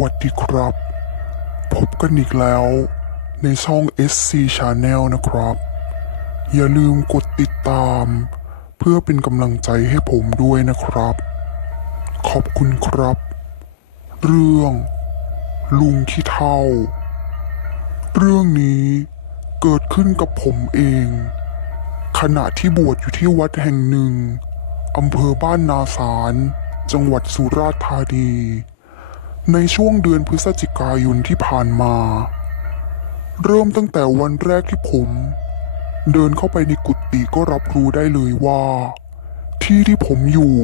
วัสดีครับ พบกันอีกแล้วในช่อง SC Channel นะครับ อย่าลืมกดติดตาม เพื่อเป็นกำลังใจให้ผมด้วยนะครับ ขอบคุณครับ เรื่อง ลุงขี้เท่า เรื่องนี้เกิดขึ้นกับผมเอง ขณะที่บวชอยู่ที่วัดแห่งหนึ่งอำเภอบ้านนาสาร จังหวัดสุราษฎร์ธานี ในช่วงเดือนพฤศจิกายนที่ผ่านมา เริ่มตั้งแต่วันแรกที่ผม เดินเข้าไปในกุฏิก็รับรู้ได้เลยว่า ที่ที่ผมอยู่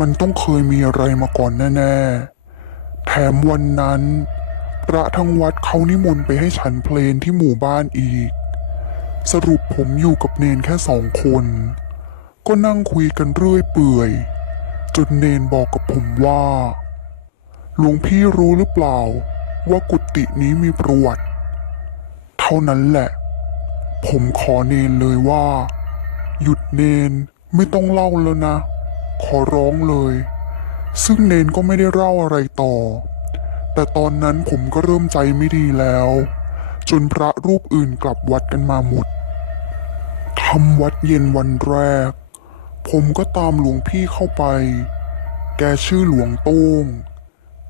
มันต้องเคยมีอะไรมาก่อนแน่ๆ แถมวันนั้น พระทั้งวัดเขานิมนต์ไปให้ฉันเพลนที่หมู่บ้านอีก สรุปผมอยู่กับเนนแค่สองคน ก็นั่งคุยกันเรื่อยเปื่อยจนเนนบอกกับผมว่า หลวงพี่รู้หรือเปล่า ว่ากุฏินี้มีประวัติ เท่านั้นแหละ ผมขอเนนเลยว่า หยุดเนนไม่ต้องเล่าแล้วนะ ขอร้องเลย ซึ่งเนนก็ไม่ได้เล่าอะไรต่อ แต่ตอนนั้นผมก็เริ่มใจไม่ดีแล้ว จนพระรูปอื่นกลับวัดกันมาหมดทำวัดเย็นวันแรก ผมก็ตามหลวงพี่เข้าไป แกชื่อหลวงโต้ง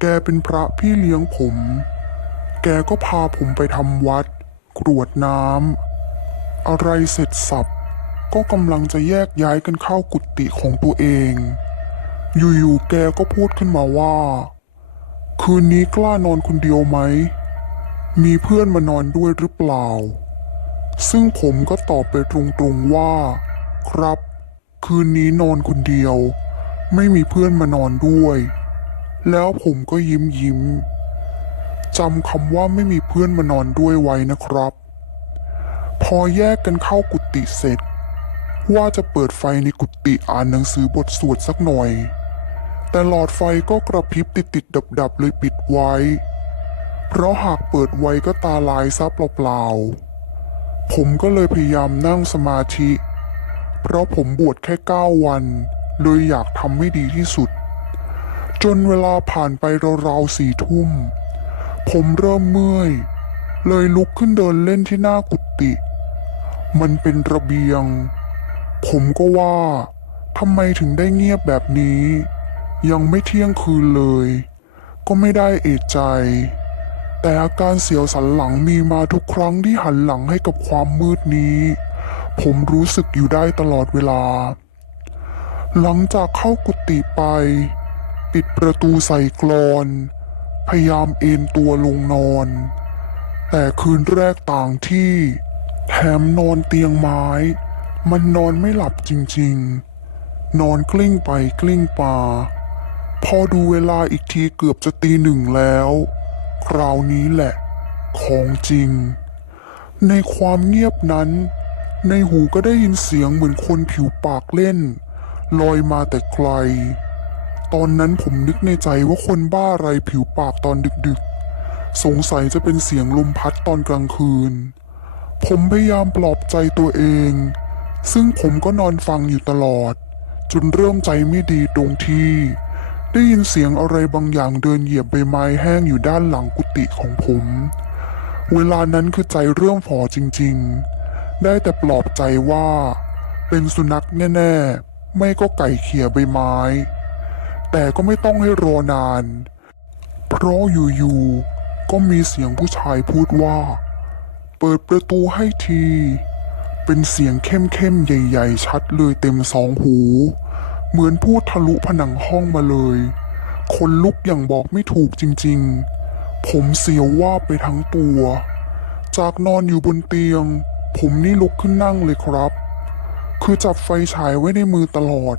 แกเป็นพระพี่เลี้ยงผม แกก็พาผมไปทำวัด กรวดน้ำ อะไรเสร็จสับ ก็กำลังจะแยกย้ายกันเข้ากุฏิของตัวเอง อยู่ๆแกก็พูดขึ้นมาว่า คืนนี้กล้านอนคนเดียวไหม มีเพื่อนมานอนด้วยหรือเปล่า ซึ่งผมก็ตอบไปตรงๆว่า ครับ คืนนี้นอนคนเดียว ไม่มีเพื่อนมานอนด้วย แล้วผมก็ยิ้มยิ้มจำคำว่าไม่มีเพื่อนมานอนด้วยไว้นะครับ พอแยกกันเข้ากุฏิเสร็จ ว่าจะเปิดไฟในกุฏิอ่านหนังสือบทสวดสักหน่อย แต่หลอดไฟก็กระพริบติดติดดับดับเลยปิดไว้ เพราะหากเปิดไว้ก็ตาลายซับเปล่าๆผมก็เลยพยายามนั่งสมาธิ เพราะผมบวชแค่เก้าวัน เลยอยากทำให้ดีที่สุด จนเวลาผ่านไปราวๆสี่ทุ่ม ผมเริ่มเมื่อย เลยลุกขึ้นเดินเล่นที่หน้ากุฏิ มันเป็นระเบียง ผมก็ว่าทำไมถึงได้เงียบแบบนี้ ยังไม่เที่ยงคืนเลย ก็ไม่ได้เอะใจ แต่อาการเสียวสันหลังมีมาทุกครั้งที่หันหลังให้กับความมืดนี้ ผมรู้สึกอยู่ได้ตลอดเวลา หลังจากเข้ากุฏิไป ปิดประตูใส่กลอน พยายามเอนตัวลงนอน แต่คืนแรกต่างที่ แถมนอนเตียงไม้ มันนอนไม่หลับจริงๆ นอนกลิ้งไปกลิ้งมาพอดูเวลาอีกทีเกือบจะตีหนึ่งแล้ว คราวนี้แหละ ของจริง ในความเงียบนั้น ในหูก็ได้ยินเสียงเหมือนคนผิวปากเล่น ลอยมาแต่ไกล ตอนนั้นผมนึกในใจว่าคนบ้าอะไรผิวปากตอนดึกๆ สงสัยจะเป็นเสียงลมพัดตอนกลางคืน ผมพยายามปลอบใจตัวเอง ซึ่งผมก็นอนฟังอยู่ตลอด จนเริ่มใจไม่ดีตรงที่ ได้ยินเสียงอะไรบางอย่างเดินเหยียบใบไม้แห้งอยู่ด้านหลังกุฏิของผม เวลานั้นคือใจเริ่มฝ่อจริงๆ ได้แต่ปลอบใจว่า เป็นสุนัขแน่ ๆ ไม่ก็ไก่เขี่ยใบไม้ แต่ก็ไม่ต้องให้รอนาน เพราะอยู่ๆก็มีเสียงผู้ชายพูดว่า เปิดประตูให้ที เป็นเสียงเข้มๆใหญ่ ๆ ชัดเลยเต็มสองหู เหมือนพูดทะลุผนังห้องมาเลย คนลุกอย่างบอกไม่ถูกจริงๆ ผมเสียวว่าบไปทั้งตัว จากนอนอยู่บนเตียง ผมนี่ลุกขึ้นนั่งเลยครับ คือจับไฟฉายไว้ในมือตลอด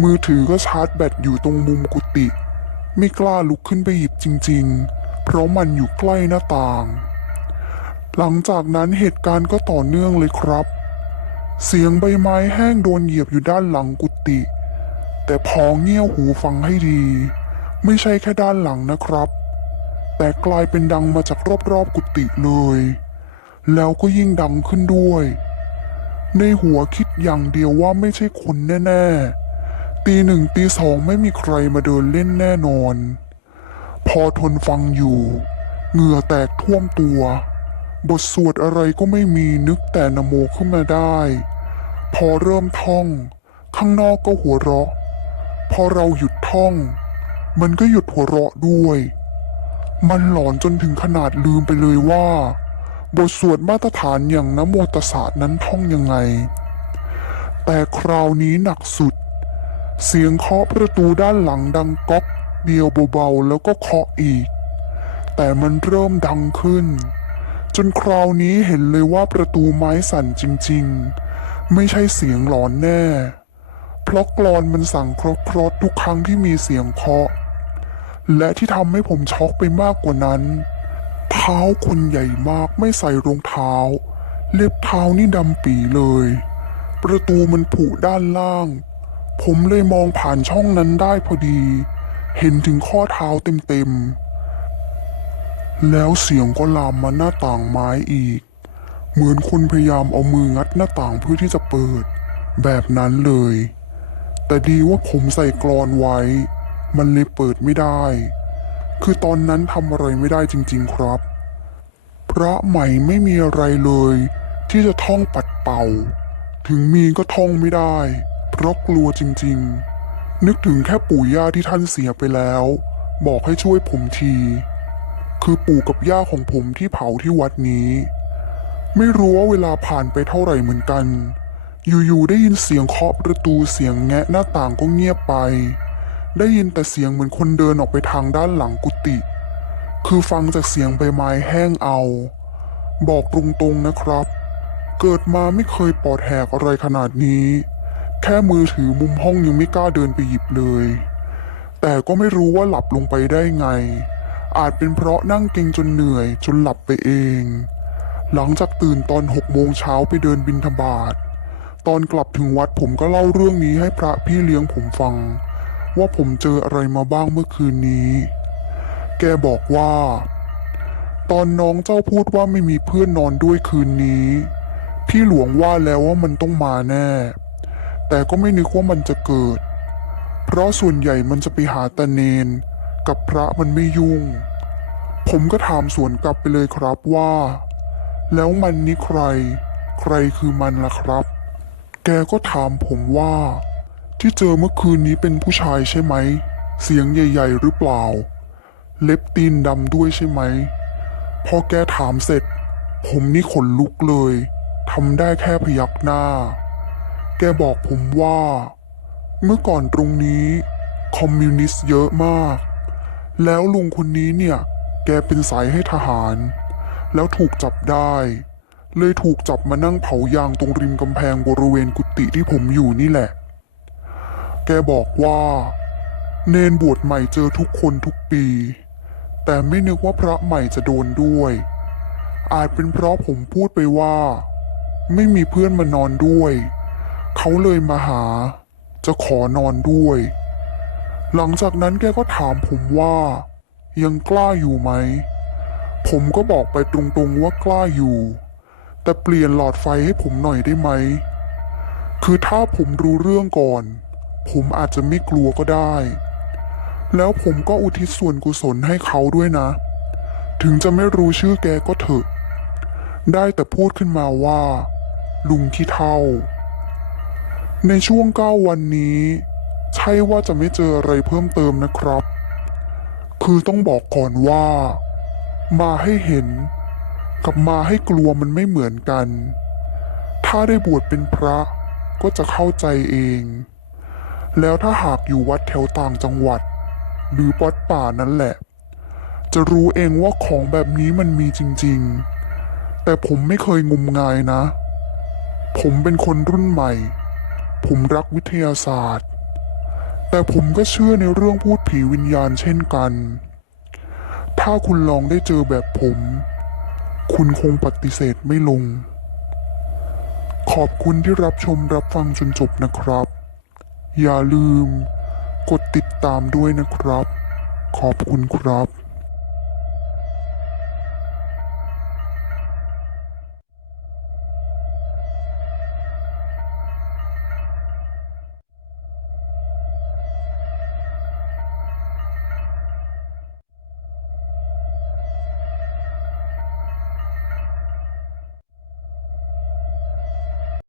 มือถือก็ชาร์จแบตอยู่ตรงมุมกุฏิไม่กล้าลุกขึ้นไปหยิบจริง ๆ เพราะมันอยู่ใกล้หน้าต่าง หลังจากนั้นเหตุการณ์ก็ต่อเนื่องเลยครับ เสียงใบไม้แห้งโดนเหยียบอยู่ด้านหลังกุฏิแต่พอเงี่ยวหูฟังให้ดี ไม่ใช่แค่ด้านหลังนะครับ แต่กลายเป็นดังมาจากรอบๆกุฏิเลย แล้วก็ยิ่งดังขึ้นด้วย ในหัวคิดอย่างเดียวว่าไม่ใช่คนแน่ ๆ ตีหนึ่งตีสองไม่มีใครมาเดินเล่นแน่นอน พอทนฟังอยู่ เหงื่อแตกท่วมตัว บทสวดอะไรก็ไม่มีนึกแต่นโมขึ้นมาได้ พอเริ่มท่อง ข้างนอกก็หัวเราะ พอเราหยุดท่อง มันก็หยุดหัวเราะด้วย มันหลอนจนถึงขนาดลืมไปเลยว่า บทสวดมาตรฐานอย่างนโมตสสะนั้นท่องยังไง แต่คราวนี้หนักสุด เสียงเคาะประตูด้านหลังดังก๊อกเดียวเบาๆแล้วก็เคาะอีก แต่มันเริ่มดังขึ้น จนคราวนี้เห็นเลยว่าประตูไม้สั่นจริงๆ ไม่ใช่เสียงหลอนแน่ เพราะกรอนมันสั่งครดครดทุกครั้งที่มีเสียงเคาะ และที่ทำให้ผมช็อกไปมากกว่านั้น เท้าคนใหญ่มากไม่ใส่รองเท้า เล็บเท้านี่ดำปีเลย ประตูมันผุด้านล่าง ผมเลยมองผ่านช่องนั้นได้พอดี เห็นถึงข้อเท้าเต็มๆ แล้วเสียงก็ลามมาหน้าต่างไม้อีก เหมือนคนพยายามเอามืองัดหน้าต่างเพื่อที่จะเปิด แบบนั้นเลย แต่ดีว่าผมใส่กรอนไว้ มันเลยเปิดไม่ได้ คือตอนนั้นทำอะไรไม่ได้จริง ๆ ครับ พระใหม่ไม่มีอะไรเลย ที่จะท่องปัดเป่า ถึงมีก็ท่องไม่ได้ เพราะกลัวจริงๆ นึกถึงแค่ปู่ย่าที่ท่านเสียไปแล้ว บอกให้ช่วยผมที คือปู่กับย่าของผมที่เผาที่วัดนี้ ไม่รู้ว่าเวลาผ่านไปเท่าไหร่เหมือนกัน อยู่ๆได้ยินเสียงเคาะประตูเสียงแงะหน้าต่างก็เงียบไป ได้ยินแต่เสียงเหมือนคนเดินออกไปทางด้านหลังกุฏิคือฟังจากเสียงใบไม้แห้งเอา บอกตรงๆนะครับ เกิดมาไม่เคยปอดแหกอะไรขนาดนี้ แค่มือถือมุมห้องยังไม่กล้าเดินไปหยิบเลย แต่ก็ไม่รู้ว่าหลับลงไปได้ไง อาจเป็นเพราะนั่งเก่งจนเหนื่อยจนหลับไปเอง หลังจากตื่นตอนหกโมงเช้าไปเดินบินทบาทตอนกลับถึงวัดผมก็เล่าเรื่องนี้ให้พระพี่เลี้ยงผมฟัง ว่าผมเจออะไรมาบ้างเมื่อคืนนี้ แกบอกว่า ตอนน้องเจ้าพูดว่าไม่มีเพื่อนนอนด้วยคืนนี้ พี่หลวงว่าแล้วว่ามันต้องมาแน่ แต่ก็ไม่นึกว่ามันจะเกิด เพราะส่วนใหญ่มันจะไปหาตาเนน กับพระมันไม่ยุ่ง ผมก็ถามสวนกลับไปเลยครับว่า แล้วมันนี่ใคร ใครคือมันล่ะครับ แกก็ถามผมว่า ที่เจอเมื่อคืนนี้เป็นผู้ชายใช่ไหม เสียงใหญ่ ๆ หรือเปล่า เล็บตีนดำด้วยใช่ไหม พอแกถามเสร็จ ผมนี่ขนลุกเลยทำได้แค่พยักหน้า แกบอกผมว่า เมื่อก่อนตรงนี้คอมมิวนิสต์เยอะมาก แล้วลุงคนนี้เนี่ย แกเป็นสายให้ทหาร แล้วถูกจับได้ เลยถูกจับมานั่งเผายางตรงริมกำแพงบริเวณกุฏิที่ผมอยู่นี่แหละ แกบอกว่า เนนบวชใหม่เจอทุกคนทุกปี แต่ไม่นึกว่าพระใหม่จะโดนด้วย อาจเป็นเพราะผมพูดไปว่า ไม่มีเพื่อนมานอนด้วย เขาเลยมาหา จะขอนอนด้วย หลังจากนั้นแกก็ถามผมว่า ยังกล้าอยู่ไหม ผมก็บอกไปตรงๆว่ากล้าอยู่ แต่เปลี่ยนหลอดไฟให้ผมหน่อยได้ไหม คือถ้าผมรู้เรื่องก่อน ผมอาจจะไม่กลัวก็ได้ แล้วผมก็อุทิศส่วนกุศลให้เขาด้วยนะ ถึงจะไม่รู้ชื่อแกก็เถอะ ได้แต่พูดขึ้นมาว่า ลุงที่เท่า ในช่วงเก้าวันนี้ ใช่ว่าจะไม่เจออะไรเพิ่มเติมนะครับ คือต้องบอกก่อนว่า มาให้เห็น กับมาให้กลัวมันไม่เหมือนกัน ถ้าได้บวชเป็นพระก็จะเข้าใจเอง แล้วถ้าหากอยู่วัดแถวต่างจังหวัด หรือวัดป่านั่นแหละ จะรู้เองว่าของแบบนี้มันมีจริงๆ แต่ผมไม่เคยงมงายนะ ผมเป็นคนรุ่นใหม่ ผมรักวิทยาศาสตร์ แต่ผมก็เชื่อในเรื่องพูดผีวิญญาณเช่นกัน ถ้าคุณลองได้เจอแบบผม คุณคงปฏิเสธไม่ลง ขอบคุณที่รับชมรับฟังจนจบนะครับ อย่าลืม กดติดตามด้วยนะครับ ขอบคุณครับ